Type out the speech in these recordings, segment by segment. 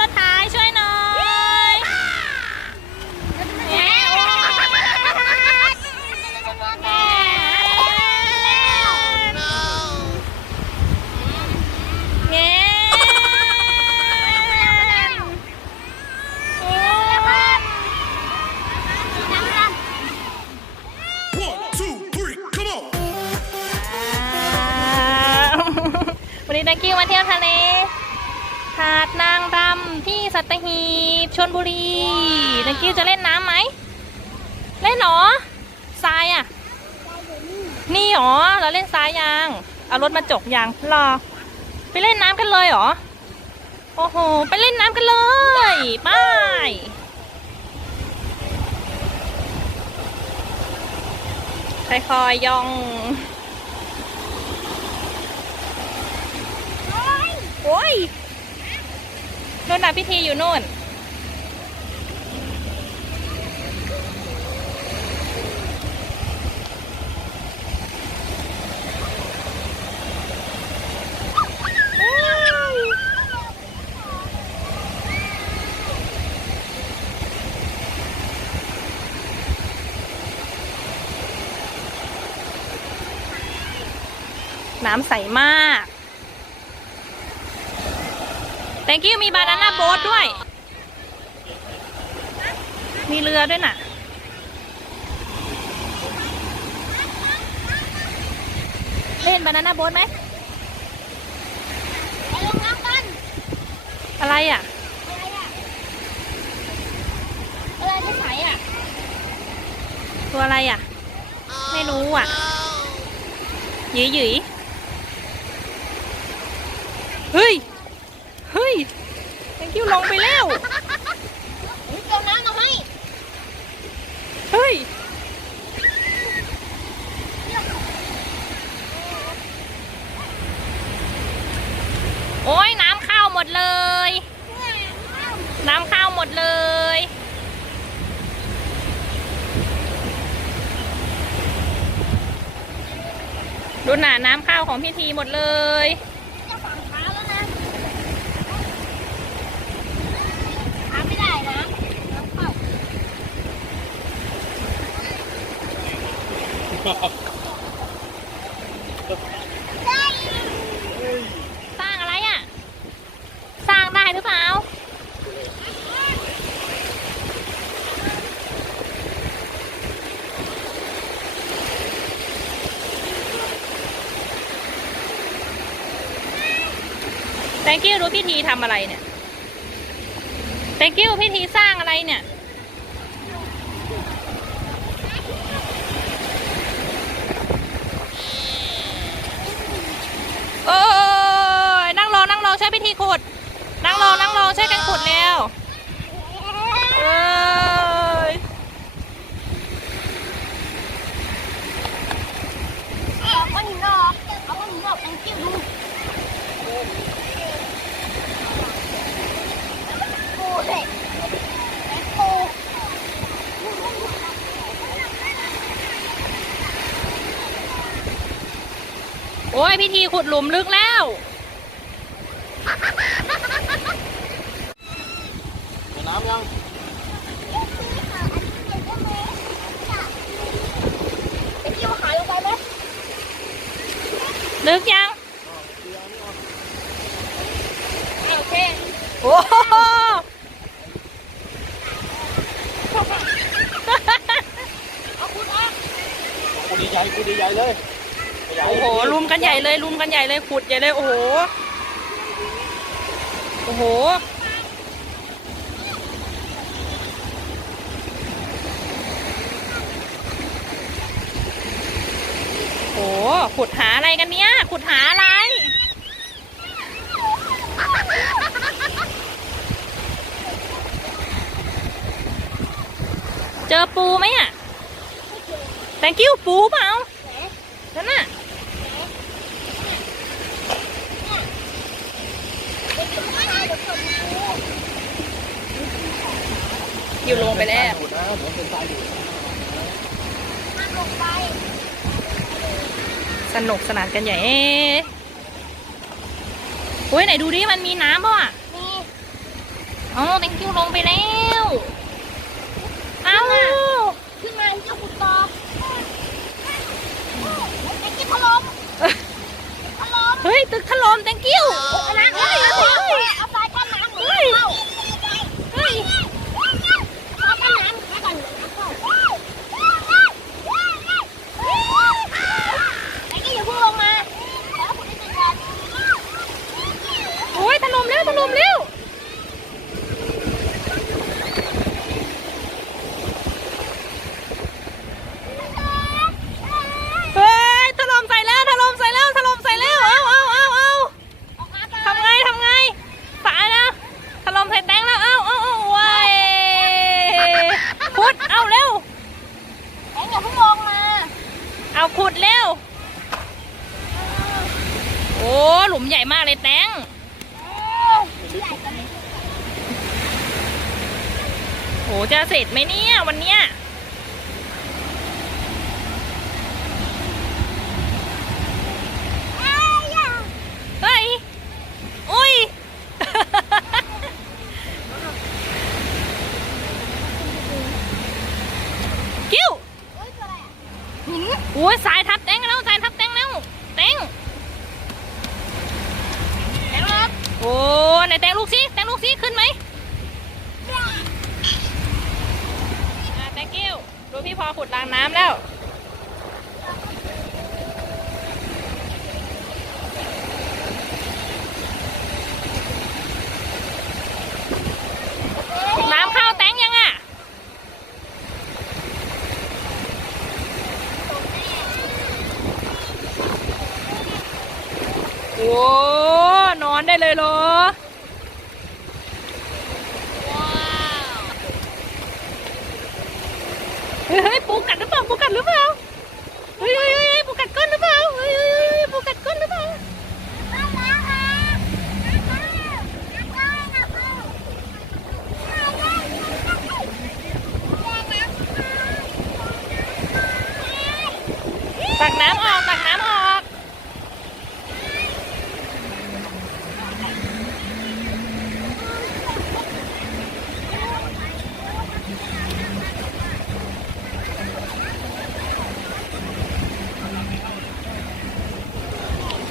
รถไถช่วยหน่อยวันนี้ thank you มาเที่ยวทะเลหาดนางรำที่สัตหีบชลบุรี thank you จะเล่นน้ำไหมเล่นหรอทรายอ่ะนี่หรอเราเล่นทรายยังเอารถมาจกยังรอไปเล่นน้ำกันเลยหรอโอ้โหไปเล่นน้ำกันเลยไปค่อยๆย่องโอ้ยนู่นน่ะพิธีอยู่นู่นน้ำใสมาก thank you มีบานาน่าโบ๊ทด้วยมีเรือด้วยน่ะเล่นบานาน่าโบ๊ทไหมไปลงน้ำกันอะไรอ่ะอะไรไม่ใสอ่ะตัวอะไรอ่ะไม่รู้อ่ะหยีหยีเฮ้ยเฮ้ย thank you ลงไปแล้วเจ้าน้ำเอาไหมเฮ้ยโอ้ยน้ำเข้าหมดเลยน้ำเข้าหมดเลยดูหนาน้ำเข้าของพี่ทีหมดเลยสร้างอะไรอ่ะสร้างได้หรือเปล่าthank you รู้พิธีทำอะไรเนี่ย thank you พิธีสร้างอะไรเนี่ยโอ้ยนั่งรอใช้พิธีขุดนั่งรอใช้กันขุดแล้วเอ้ยเอาก้อนหินออกthank you ดูโอ้ยพิธีขุดหลุมลึกแล้วน้ำยังไปเกี่ยวขาลงไปไหมลึกยังโอเคโอ้โหเอาขุดออกกูดีใหญ่เลยโอ้โหลุมกันใหญ่เลยขุดใหญ่เลยโอ้โหโอ้โหโอ้ขุดหาอะไรกันเนี้ยขุดหาอะไรเจอปูไหมอ่ะ thank you ปูเปล่านั่นน่ะอยู่ลงไปแล้วสนุกสนานกันใหญ่อุ้ยไหนดูดิมันมีน้ำป่ะ อ๋อ thank you ลงไปแล้วเอา ขึ้นมาเจ้าขุดต่อไอ้กิ๊บถล่มถล่ม เฮ้ย ตึกถล่ม thank you น้ำเอาสายกั้นน้ำหนูเข้า เฮ้ย เอากั้นน้ำแล้วก่อนไอ้กิ๊บอย่าเพิ่งลงมาแล้วคุณจะจัด โอ้ยถล่มแล้วถล่มแล้วเฮ้ยถล่มใส่แล้วถล่มใส่แล้วถล่มใส่แล้วเอา ออกมา ทำไงตายแล้วถล่มใส่แตงแล้วเอาว้ายขุดเอาเร็ว ไอ้อย่าเพิ่งลงมา เอาขุดเร็วโอ้หลุมใหญ่มากเลยแตงโอ้จะเสร็จไหมเนี่ยวันเนี้ยเฮ้ยอุ้ย กิ้วโอ้ยสายทับแตงแล้วสายทับแตงแล้วแตงครับโอ้ไหนแตงลูกสิขึ้นไหมแตงกิ้วดูพี่พอขุดรางน้ำแล้วน้ำเข้าแตงยังอ่ะโอ้นอนได้เลยเหรอเฮ้ยปูกัดหรือเปล่าเฮ้ยปูกัดก้นหรือเปล่าปูกัดก้นหรือเปล่าตักน้ำออก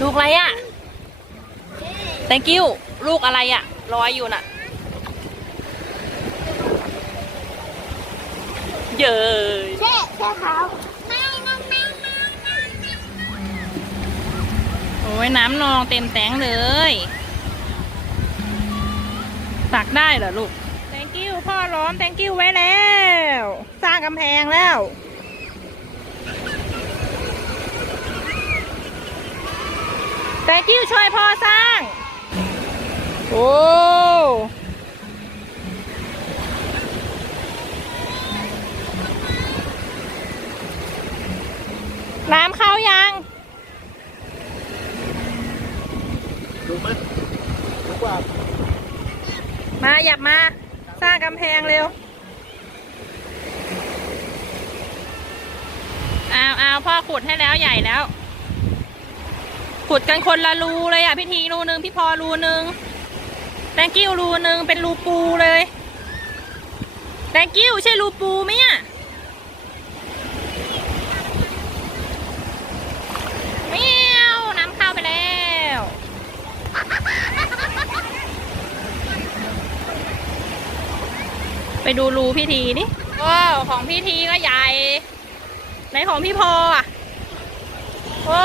ลูกอะไรอ่ะ thank you ลูกอะไรอ่ะลอยอยู่น่ะเย้ย เช่ขาว โอ้ยน้ำนองเต็มแตงเลยตักได้เหรอลูก thank you พ่อล้อม thank you ไว้แล้วสร้างกำแพงแล้ว thank you ช่วยพ่อสร้างโอ้น้ำเข้ายัง ดูไหมดูกว่า มาหยับมาสร้างกำแพงเร็วเอาพ่อขุดให้แล้วใหญ่แล้วขุดกันคนละรูเลยอ่ะพี่ทีรูนึงพี่พอรูนึงแตงกิ้วรูนึงเป็นรูปูเลยแตงกิ้วใช่รูปูไหมอ่ะเมียวน้ำเข้าไปแล้วไปดูรูพี่ทีนี่ว้าวของพี่ทีก็ใหญ่ในของพี่พออ่ะโอ้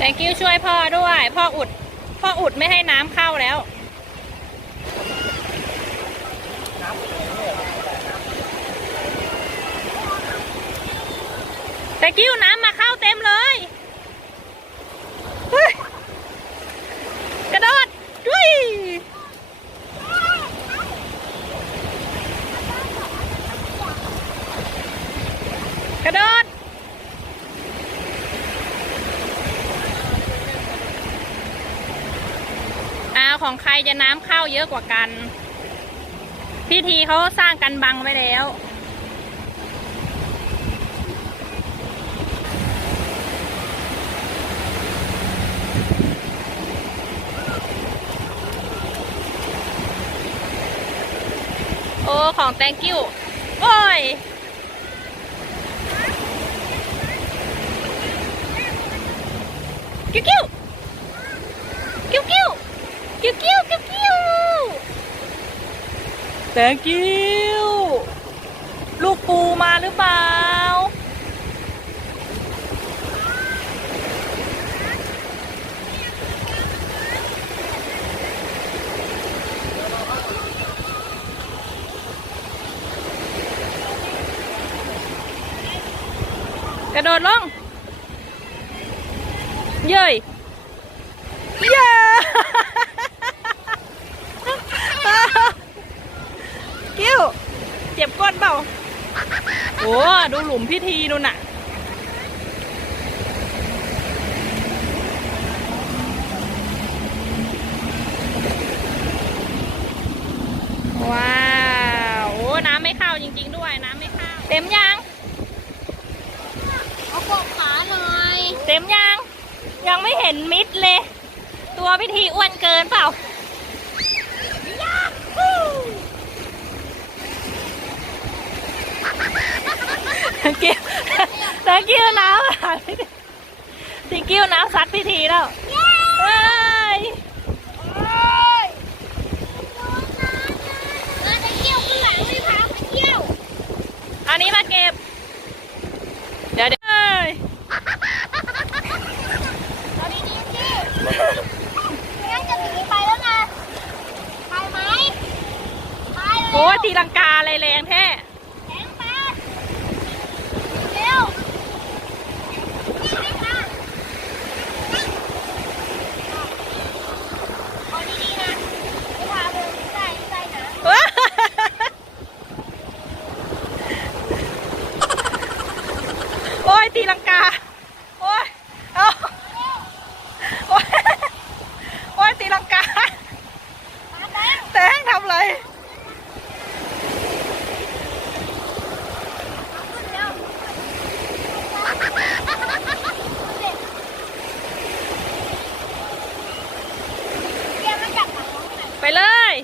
thank you ช่วยพ่อด้วยพ่ออุดไม่ให้น้ำเข้าแล้ว thank you น้ำมาเข้าเต็มเลยกระโดดด้วยกระโดดของใครจะน้ำเข้าเยอะกว่ากันพิธีเขาสร้างกันบังไว้แล้ว ของ thank you โอ้ยกิ้วกิ้วกิ้วกิ้วกิ้วกิ้วกิ้วกิ้ว thank you ลูกปูมาหรือเปล่ากระโดดลงเย้ยเย้กิ้วเจ็บก้นเปล่าโอ้ดูหลุมพิธีดูน่ะว้าวโอ้น้ำไม่เข้าจริงๆด้วยน้ำไม่เข้าเต็มยัง เอากบขาหน่อย เต็มยังยังไม่เห็นมิดเลย ตัวพิธีอ้วนเกินเปล่าตะกิ้วตะกิ้วน้ำตะกิ้วน้ำซัดพิธีแล้วเฮ้ย มาจะเกี่ยวขึ้นหลังไม่พาไปเที่ยว อันนี้มาเก็บเดี๋ยวเอ้ย เอาดีๆสิไม่งั้นจะหนีไปแล้วนะไปไหมไปเลย โอ้ตีลังกาอะไรแรงแท้ แทงไปเร็วนี่ไหมคะเอาดีๆนะไม่พาไปใส่นะ โอ้ยตีลังกาโอ้ยเอาโอ้ยโอ้ยตีลังกา มาแตง แตงทำอะไร ขึ้นเร็วเดี๋ยวมาจับหลังน้องหน่อย ไปเลย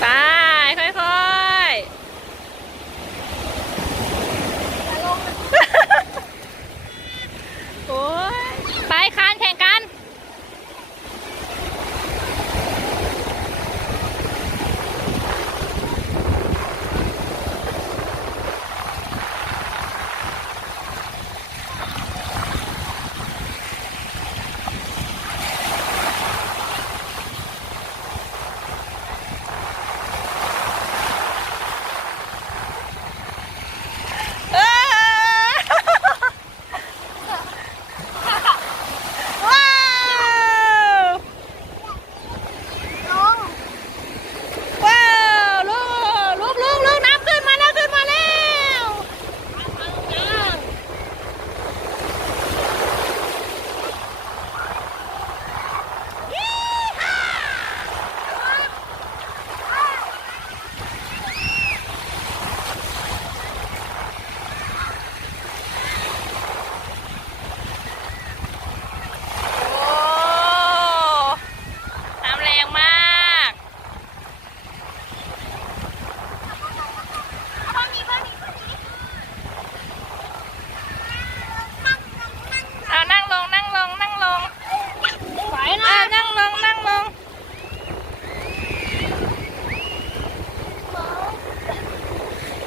ไปค่อยๆ อย่าลงนะ โอ้ยไปคานแข่งกันว้าว ลง ว้าวลูกน้ำขึ้นมาแล้วขึ้นมาแล้ว โอ้น้ำแรงมาก พ่อมีพ่อมีพ่อมี เอานั่งลงนั่งลงนั่งลง ไหว อ่า นะ นั่งลงนั่งลง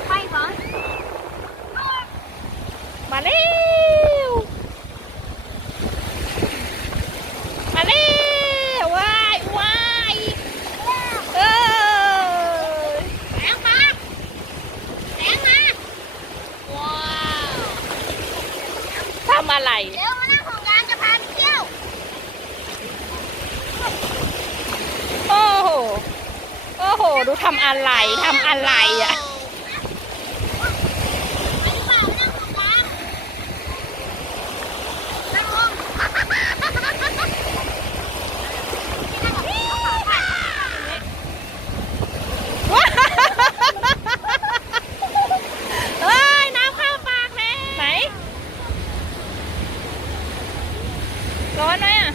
ไปก่อน มาเร็วมาเร็วว้ายว้ายเออ แสงมาแสงมาว้าว ทำอะไร เดี๋ยวมานั่งของกลางจะพาไปเที่ยว โอ้โหโอ้โหดูทำอะไรอ่ะ ไปดีกว่ามานั่งของกลางนั่งลงนี่นั่งกับพี่เขาขาขาด เอ้ยน้ำเข้าปากแล้วไหนร้อนไหมอ่ะ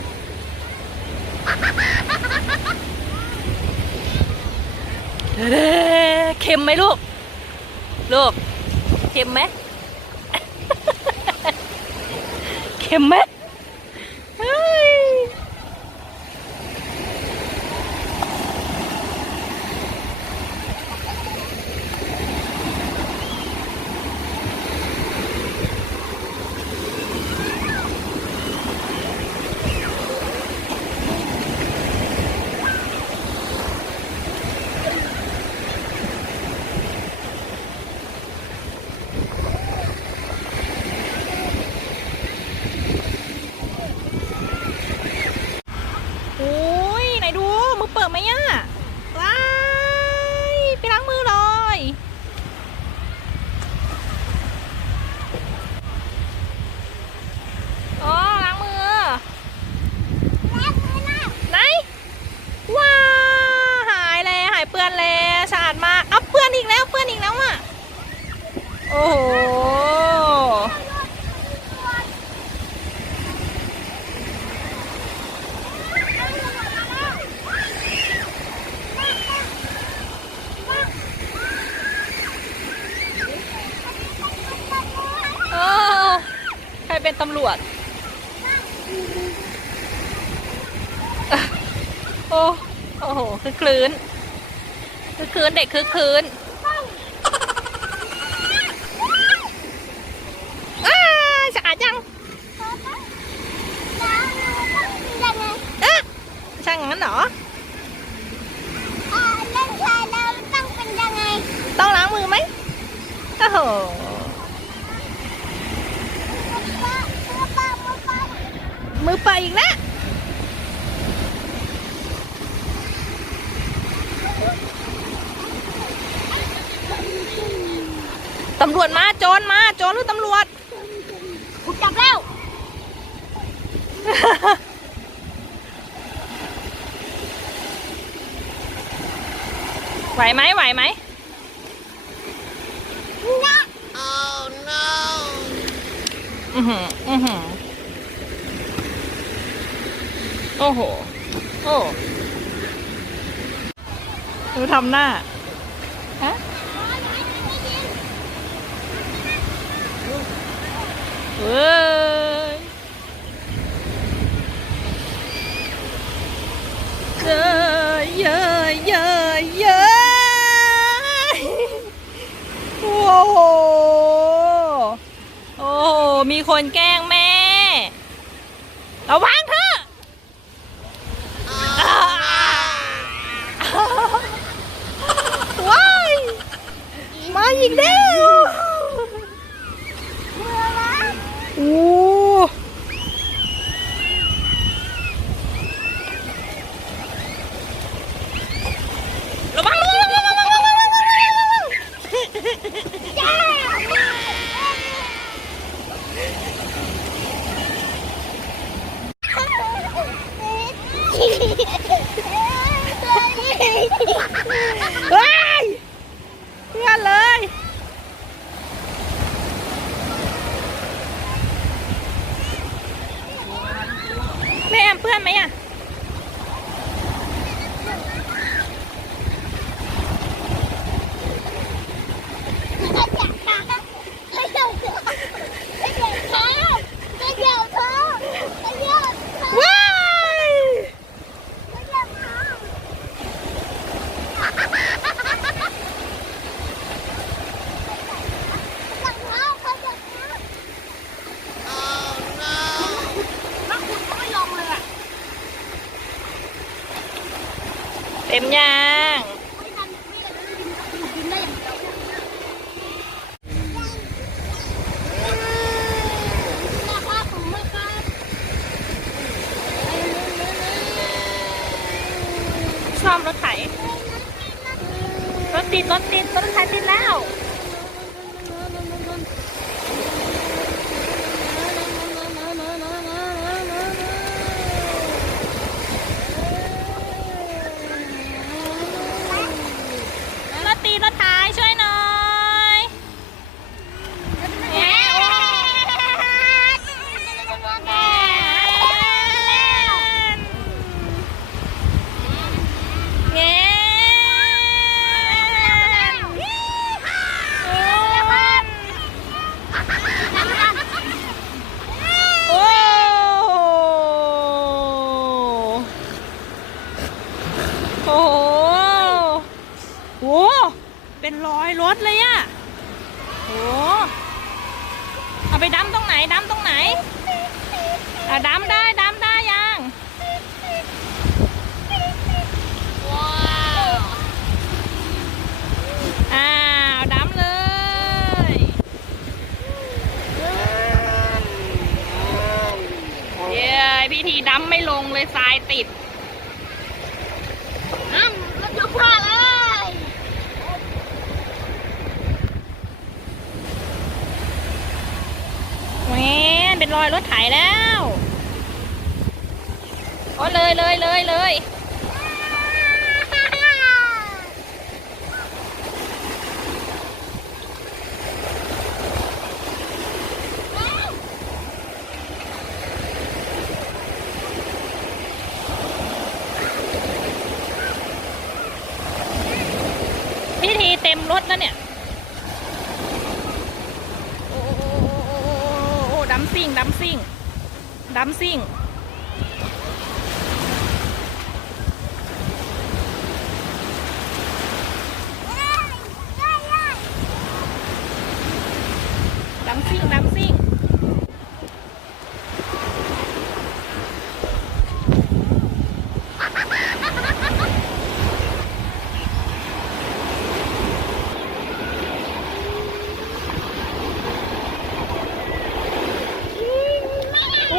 เค็มไหมลูก ลูก เค็มไหม เค็มไหมเฮ้ยโอ้ยไหนดูมือเปิดไหมอ่ะว้ายไปล้างมือเลยอ๋อล้างมือไหนว้าหายเลยหายเปื้อนเลยสะอาดมากเอาเปื้อนอีกแล้วเปื้อนอีกแล้วอ่ะโอ้โหเออใครเป็นตำรวจโอ้โอ้โหคือคลื้นคือคลื้นเด็กคือคลื้นอ้าสะอาดจังเอ๊ะช่างงั้นเหรอต้องล้างมือไหมโอ้โหมือเปล่าอีกนะตำรวจมาโจรมาโจรหรือตำรวจถูกจับแล้ว ไหวไหมไหวไหม Oh no อือหืออือหือโอ้โหโอ้ดูทำหน้าฮะเว้ยเย้ยเย้ยเย้ยเย้ยโอ้โหโอ้โหมีคนแกล้งแม่ระวังเถอะว้ายมาอีกแล้วโอ้ระวังว้ายเพื่อนเลยแม่แอมเพื่อนไหมอ่ะว้ายเต็มยางซ่อมรถไถรถติดรถติดรถไถติดแล้วรถตีรถไถช่วยหน่อยแง่แง่ โอ้เป็นรอยรถเลยอะโอ้เอาไปดำตรงไหนดำตรงไหนอ่ะดำได้ยังว้าวอ้าวดำเลยเย้พี่ทีดำไม่ลงเลยทรายติด รถยกพ่อเลย แหมเป็นรอยรถไถแล้วโอ้เลย พิธีเต็มรถแล้วเนี่ย โอ้ดำซิ่ง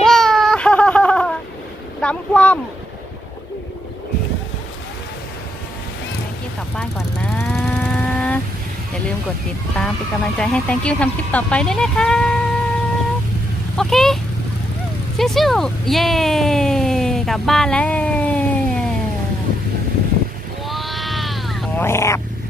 ว้าดำคว่ำThank you กลับบ้านก่อนนะ อย่าลืมกดติดตามเป็นกำลังใจให้ Thank you ทำคลิปต่อไปด้วยนะคะ โอเค ชิวๆเย้ กลับบ้านแล้ว ว้าว